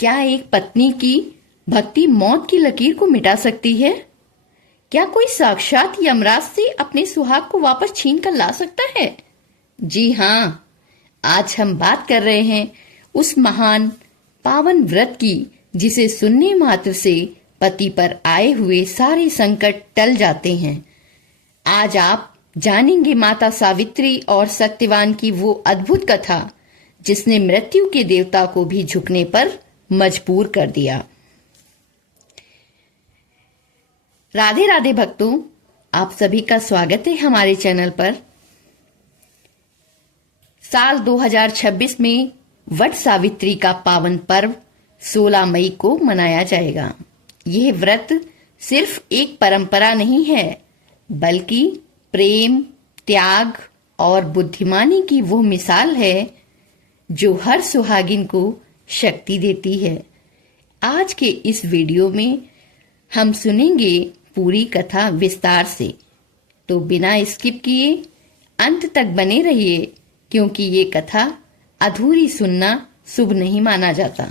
क्या एक पत्नी की भक्ति मौत की लकीर को मिटा सकती है? क्या कोई साक्षात यमराज से अपने सुहाग को वापस छीन कर ला सकता है? जी हाँ, आज हम बात कर रहे हैं उस महान पावन व्रत की जिसे सुनने मात्र से पति पर आए हुए सारे संकट टल जाते हैं। आज आप जानेंगे माता सावित्री और सत्यवान की वो अद्भुत कथा जिसने मृत्यु के देवता को भी झुकने पर मजबूर कर दिया। राधे राधे भक्तों, आप सभी का स्वागत है हमारे चैनल पर। साल 2026 में वट सावित्री का पावन पर्व 16 मई को मनाया जाएगा। यह व्रत सिर्फ एक परंपरा नहीं है, बल्कि प्रेम, त्याग और बुद्धिमानी की वो मिसाल है जो हर सुहागिन को शक्ति देती है। आज के इस वीडियो में हम सुनेंगे पूरी कथा विस्तार से, तो बिना स्किप किए अंत तक बने रहिए, क्योंकि ये कथा अधूरी सुनना शुभ नहीं माना जाता।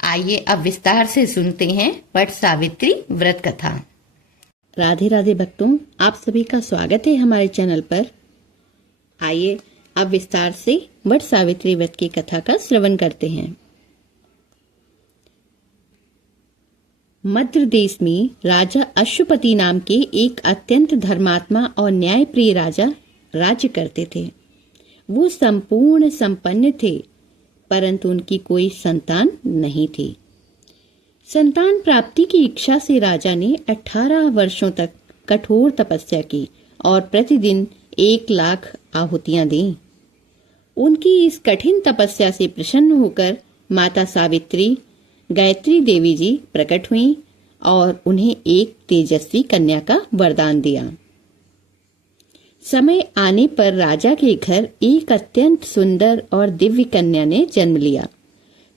आइए अब विस्तार से सुनते हैं वट सावित्री व्रत कथा। राधे राधे भक्तों, आप सभी का स्वागत है हमारे चैनल पर। आइए अब विस्तार से वट सावित्री व्रत की कथा का श्रवण करते हैं। मध्य देश में राजा अश्वपति नाम के एक अत्यंत धर्मात्मा और न्यायप्रिय राजा राज्य करते थे। वो संपूर्ण संपन्न थे, परंतु उनकी कोई संतान नहीं थी। संतान प्राप्ति की इच्छा से राजा ने 18 वर्षों तक कठोर तपस्या की और प्रतिदिन 1 लाख आहुतियां दी। उनकी इस कठिन तपस्या से प्रसन्न होकर माता सावित्री गायत्री देवी जी प्रकट हुईं और उन्हें एक तेजस्वी कन्या का वरदान दिया। समय आने पर राजा के घर एक अत्यंत सुंदर और दिव्य कन्या ने जन्म लिया।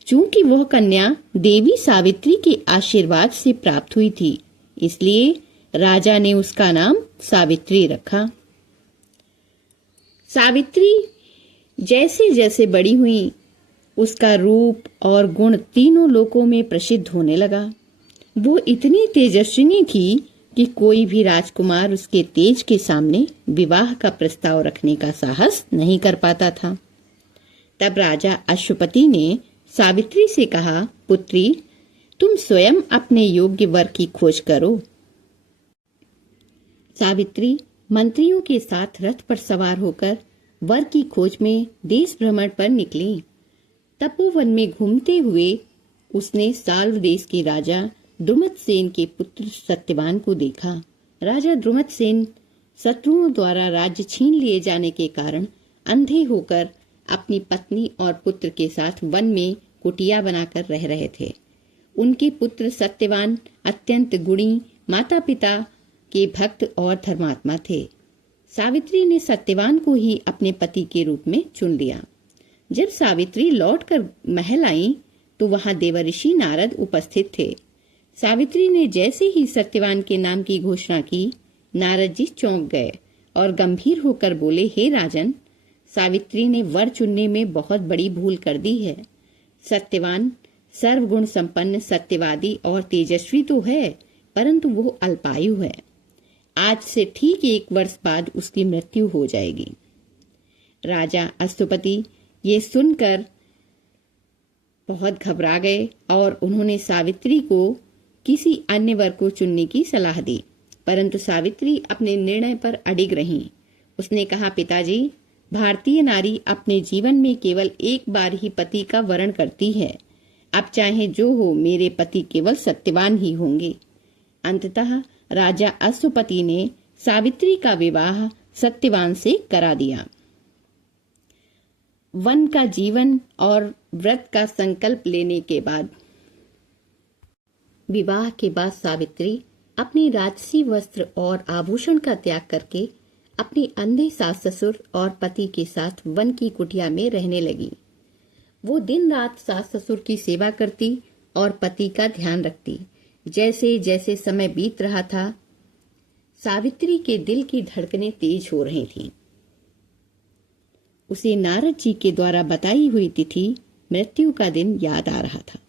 चूंकि वह कन्या देवी सावित्री के आशीर्वाद से प्राप्त हुई थी, इसलिए राजा ने उसका नाम सावित्री रखा। सावित्री जैसे जैसे बड़ी हुई, उसका रूप और गुण तीनों लोकों में प्रसिद्ध होने लगा। वो इतनी तेजस्विनी थी कि कोई भी राजकुमार उसके तेज के सामने विवाह का प्रस्ताव रखने का साहस नहीं कर पाता था। तब राजा अश्वपति ने सावित्री से कहा, पुत्री, तुम स्वयं अपने योग्य वर की खोज करो। सावित्री मंत्रियों के साथ रथ पर सवार होकर वर की खोज में देश भ्रमण पर निकली। तपोवन में घूमते हुए उसने साल्व देश के राजा द्रुमदसेन के पुत्र सत्यवान को देखा। राजा द्रुमदसेन शत्रुओं द्वारा राज्य छीन लिए जाने के कारण अंधे होकर अपनी पत्नी और पुत्र के साथ वन में कुटिया बनाकर रह रहे थे। उनके पुत्र सत्यवान अत्यंत गुणी, माता पिता के भक्त और धर्मात्मा थे। सावित्री ने सत्यवान को ही अपने पति के रूप में चुन लिया। जब सावित्री लौटकर महल आई तो वहां देवर्षि नारद उपस्थित थे। सावित्री ने जैसे ही सत्यवान के नाम की घोषणा की, नारद जी चौंक गए और गंभीर होकर बोले, हे राजन, सावित्री ने वर चुनने में बहुत बड़ी भूल कर दी है। सत्यवान सर्वगुण संपन्न, सत्यवादी और तेजस्वी तो है, परंतु वो अल्पायु है। आज से ठीक 1 वर्ष बाद उसकी मृत्यु हो जाएगी। राजा अश्वपति ये सुनकर बहुत घबरा गए और उन्होंने सावित्री को किसी अन्य वर को चुनने की सलाह दी, परंतु सावित्री अपने निर्णय पर अडिग रहीं। उसने कहा, पिताजी, भारतीय नारी अपने जीवन में केवल एक बार ही पति का वरण करती है। अब चाहे जो हो, मेरे पति केवल सत्यवान ही होंगे। अंततः राजा अश्वपति ने सावित्री का विवाह सत्यवान से करा दिया। वन का जीवन और व्रत का संकल्प लेने के बाद विवाह के बाद सावित्री अपने राजसी वस्त्र और आभूषण का त्याग करके अपने अंधे सास ससुर और पति के साथ वन की कुटिया में रहने लगी। वो दिन रात सास ससुर की सेवा करती और पति का ध्यान रखती। जैसे जैसे समय बीत रहा था, सावित्री के दिल की धड़कनें तेज हो रही थीं। उसे नारद जी के द्वारा बताई हुई तिथि मृत्यु का दिन याद आ रहा था।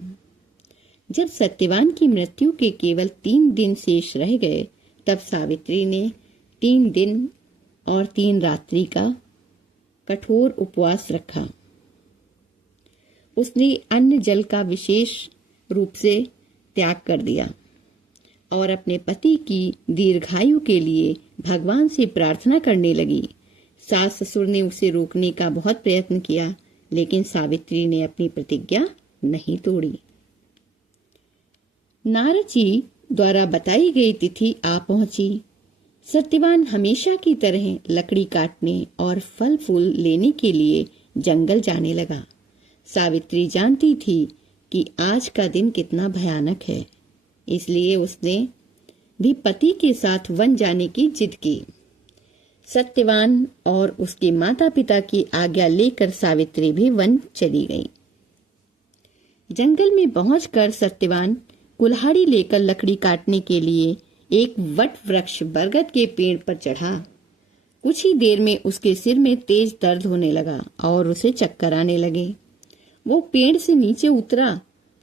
जब सत्यवान की मृत्यु के केवल 3 दिन शेष रह गए, तब सावित्री ने 3 दिन और 3 रात्रि का कठोर उपवास रखा। उसने अन्न जल का विशेष रूप से त्याग कर दिया और अपने पति की दीर्घायु के लिए भगवान से प्रार्थना करने लगी। सास ससुर ने उसे रोकने का बहुत प्रयत्न किया, लेकिन सावित्री ने अपनी प्रतिज्ञा नहीं तोड़ी। नारद जी द्वारा बताई गई तिथि आ पहुंची। सत्यवान हमेशा की तरह लकड़ी काटने और फल फूल लेने के लिए जंगल जाने लगा। सावित्री जानती थी कि आज का दिन कितना भयानक है, इसलिए उसने भी पति के साथ वन जाने की जिद की। सत्यवान और उसके माता पिता की आज्ञा लेकर सावित्री भी वन चली गई। जंगल में पहुंचकर सत्यवान कुल्हाड़ी लेकर लकड़ी काटने के लिए एक वट वृक्ष बरगद के पेड़ पर चढ़ा। कुछ ही देर में उसके सिर में तेज दर्द होने लगा और उसे चक्कर आने लगे। वो पेड़ से नीचे उतरा।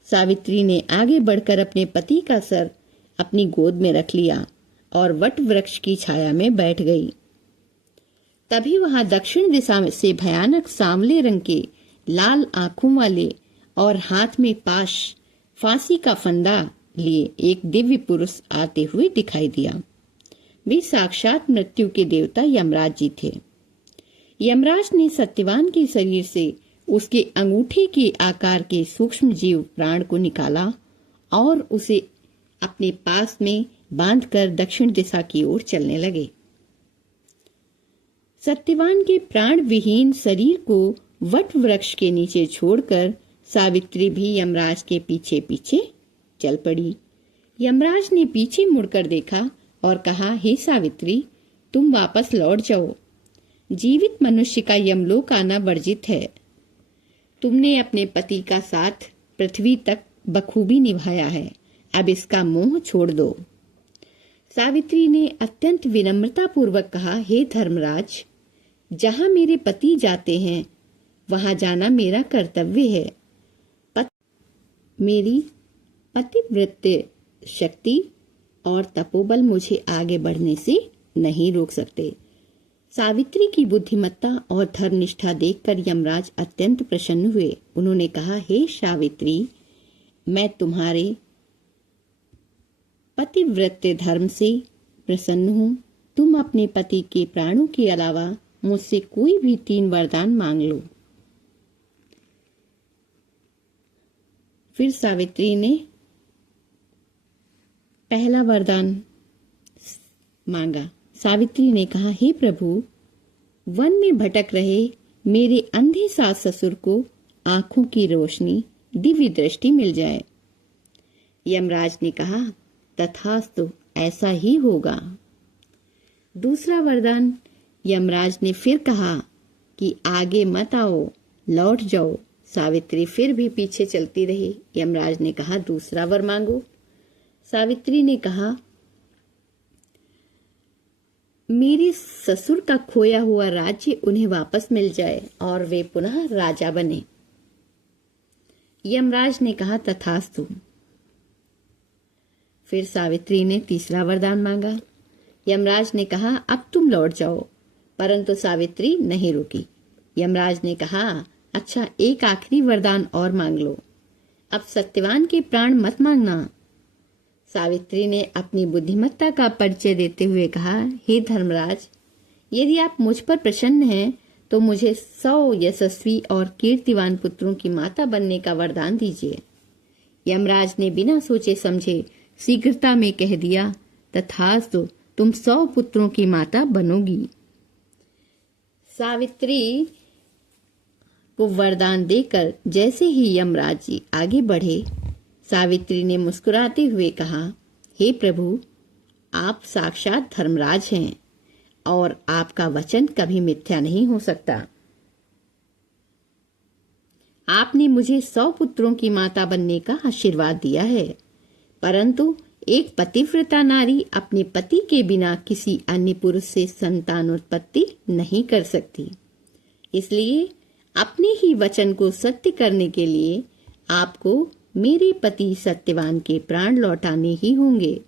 सावित्री ने आगे बढ़कर अपने पति का सर अपनी गोद में रख लिया और वट वृक्ष की छाया में बैठ गई। तभी वहां दक्षिण दिशा से भयानक सांवले रंग के लाल आंखों वाले और हाथ में पाश फांसी का फंदा लिए एक दिव्य पुरुष आते हुए दिखाई दिया। वे साक्षात मृत्यु के देवता यमराज जी थे। यमराज ने सत्यवान के शरीर से उसके अंगूठे के आकार के सूक्ष्म जीव प्राण को निकाला और उसे अपने पास में बांधकर दक्षिण दिशा की ओर चलने लगे। सत्यवान के प्राण विहीन शरीर को वट वृक्ष के नीचे छोड़कर सावित्री भी यमराज के पीछे पीछे चल पड़ी। यमराज ने पीछे मुड़कर देखा और कहा, हे सावित्री, तुम वापस लौट जाओ। जीवित मनुष्य का यमलोक आना वर्जित है। तुमने अपने पति का साथ पृथ्वी तक बखूबी निभाया है, अब इसका मोह छोड़ दो। सावित्री ने अत्यंत विनम्रता पूर्वक कहा, हे धर्मराज, जहां मेरे पति जाते हैं वहां जाना मेरा कर्तव्य है। मेरी पतिव्रत्य शक्ति और तपोबल मुझे आगे बढ़ने से नहीं रोक सकते। सावित्री की बुद्धिमत्ता और धर्मनिष्ठा देखकर यमराज अत्यंत प्रसन्न हुए। उन्होंने कहा, हे सावित्री, मैं तुम्हारे पतिव्रत्य धर्म से प्रसन्न हूँ। तुम अपने पति के प्राणों के अलावा मुझसे कोई भी 3 वरदान मांग लो। फिर सावित्री ने पहला वरदान मांगा। सावित्री ने कहा, हे प्रभु, वन में भटक रहे मेरे अंधे सास ससुर को आंखों की रोशनी, दिव्य दृष्टि मिल जाए। यमराज ने कहा, तथास्तु, ऐसा ही होगा। दूसरा वरदान यमराज ने फिर कहा कि आगे मत आओ, लौट जाओ। सावित्री फिर भी पीछे चलती रही। यमराज ने कहा, दूसरा वर मांगो। सावित्री ने कहा, मेरे ससुर का खोया हुआ राज्य उन्हें वापस मिल जाए और वे पुनः राजा बने। यमराज ने कहा, तथास्तु। फिर सावित्री ने तीसरा वरदान मांगा। यमराज ने कहा, अब तुम लौट जाओ, परंतु सावित्री नहीं रुकी। यमराज ने कहा, अच्छा, एक आखिरी वरदान और मांग लो। अब सत्यवान के प्राण मत मांगना। सावित्री ने अपनी बुद्धिमत्ता का परिचय देते हुए कहा, हे धर्मराज, यदि आप मुझ पर प्रसन्न हैं तो मुझे 100 यशस्वी और कीर्तिवान पुत्रों की माता बनने का वरदान दीजिए। यमराज ने बिना सोचे समझे शीघ्रता में कह दिया, तथास्तु, तुम 100 पुत्रों की माता बनोगी। सावित्री को वरदान देकर जैसे ही यमराज जी आगे बढ़े, सावित्री ने मुस्कुराते हुए कहा, हे प्रभु, आप साक्षात धर्मराज हैं और आपका वचन कभी मिथ्या नहीं हो सकता। आपने मुझे 100 पुत्रों की माता बनने का आशीर्वाद दिया है, परंतु एक पतिव्रता नारी अपने पति के बिना किसी अन्य पुरुष से संतानोत्पत्ति नहीं कर सकती। इसलिए अपने ही वचन को सत्य करने के लिए आपको मेरे पति सत्यवान के प्राण लौटाने ही होंगे।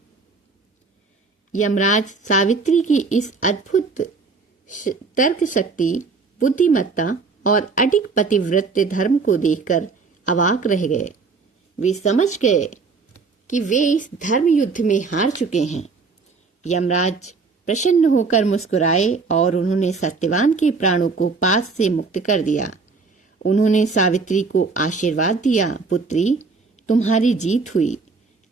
यमराज सावित्री की इस अद्भुत तर्क शक्ति, बुद्धिमत्ता और अडिग पतिव्रत धर्म को देखकर अवाक रह गए। वे समझ गए कि वे इस धर्म युद्ध में हार चुके हैं। यमराज प्रसन्न होकर मुस्कुराए और उन्होंने सत्यवान के प्राणों को पास से मुक्त कर दिया। उन्होंने सावित्री को आशीर्वाद दिया, पुत्री, तुम्हारी जीत हुई।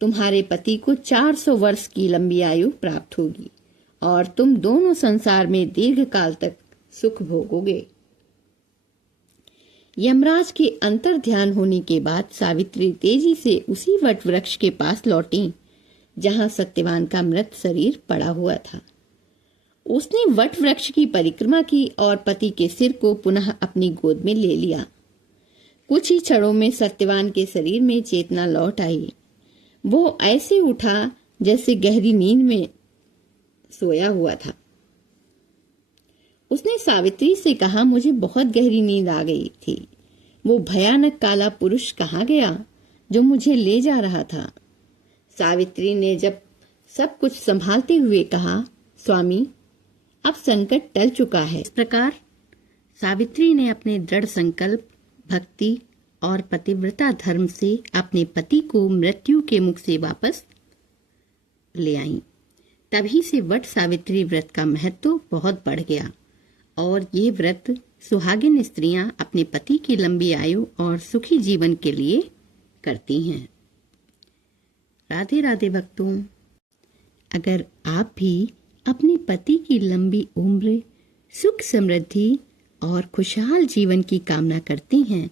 तुम्हारे पति को 400 वर्ष की लंबी आयु प्राप्त होगी और तुम दोनों संसार में दीर्घ काल तक सुख भोगोगे। यमराज के अंतर ध्यान होने के बाद सावित्री तेजी से उसी वट वृक्ष के पास लौटी जहां सत्यवान का मृत शरीर पड़ा हुआ था। उसने वट वृक्ष की परिक्रमा की और पति के सिर को पुनः अपनी गोद में ले लिया। कुछ ही क्षणों में सत्यवान के शरीर में चेतना लौट आई। वो ऐसे उठा जैसे गहरी नींद में सोया हुआ था। उसने सावित्री से कहा, मुझे बहुत गहरी नींद आ गई थी। वो भयानक काला पुरुष कहाँ गया जो मुझे ले जा रहा था? सावित्री ने जब सब कुछ संभालते हुए कहा, स्वामी, अब संकट टल चुका है। इस प्रकार सावित्री ने अपने दृढ़ संकल्प, भक्ति और पतिव्रता धर्म से अपने पति को मृत्यु के मुख से वापस ले आई। तभी से वट सावित्री व्रत का महत्व बहुत बढ़ गया और ये व्रत सुहागिन स्त्रियां अपने पति की लंबी आयु और सुखी जीवन के लिए करती हैं। राधे राधे भक्तों, अगर आप भी अपने पति की लंबी उम्र, सुख समृद्धि और खुशहाल जीवन की कामना करती हैं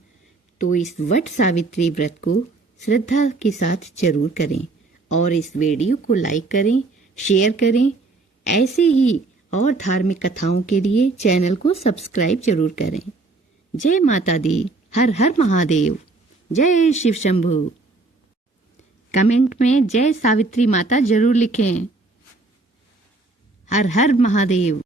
तो इस वट सावित्री व्रत को श्रद्धा के साथ जरूर करें और इस वीडियो को लाइक करें, शेयर करें। ऐसे ही और धार्मिक कथाओं के लिए चैनल को सब्सक्राइब जरूर करें। जय माता दी, हर हर महादेव, जय शिव शंभू। कमेंट में जय सावित्री माता जरूर लिखें। हर हर महादेव।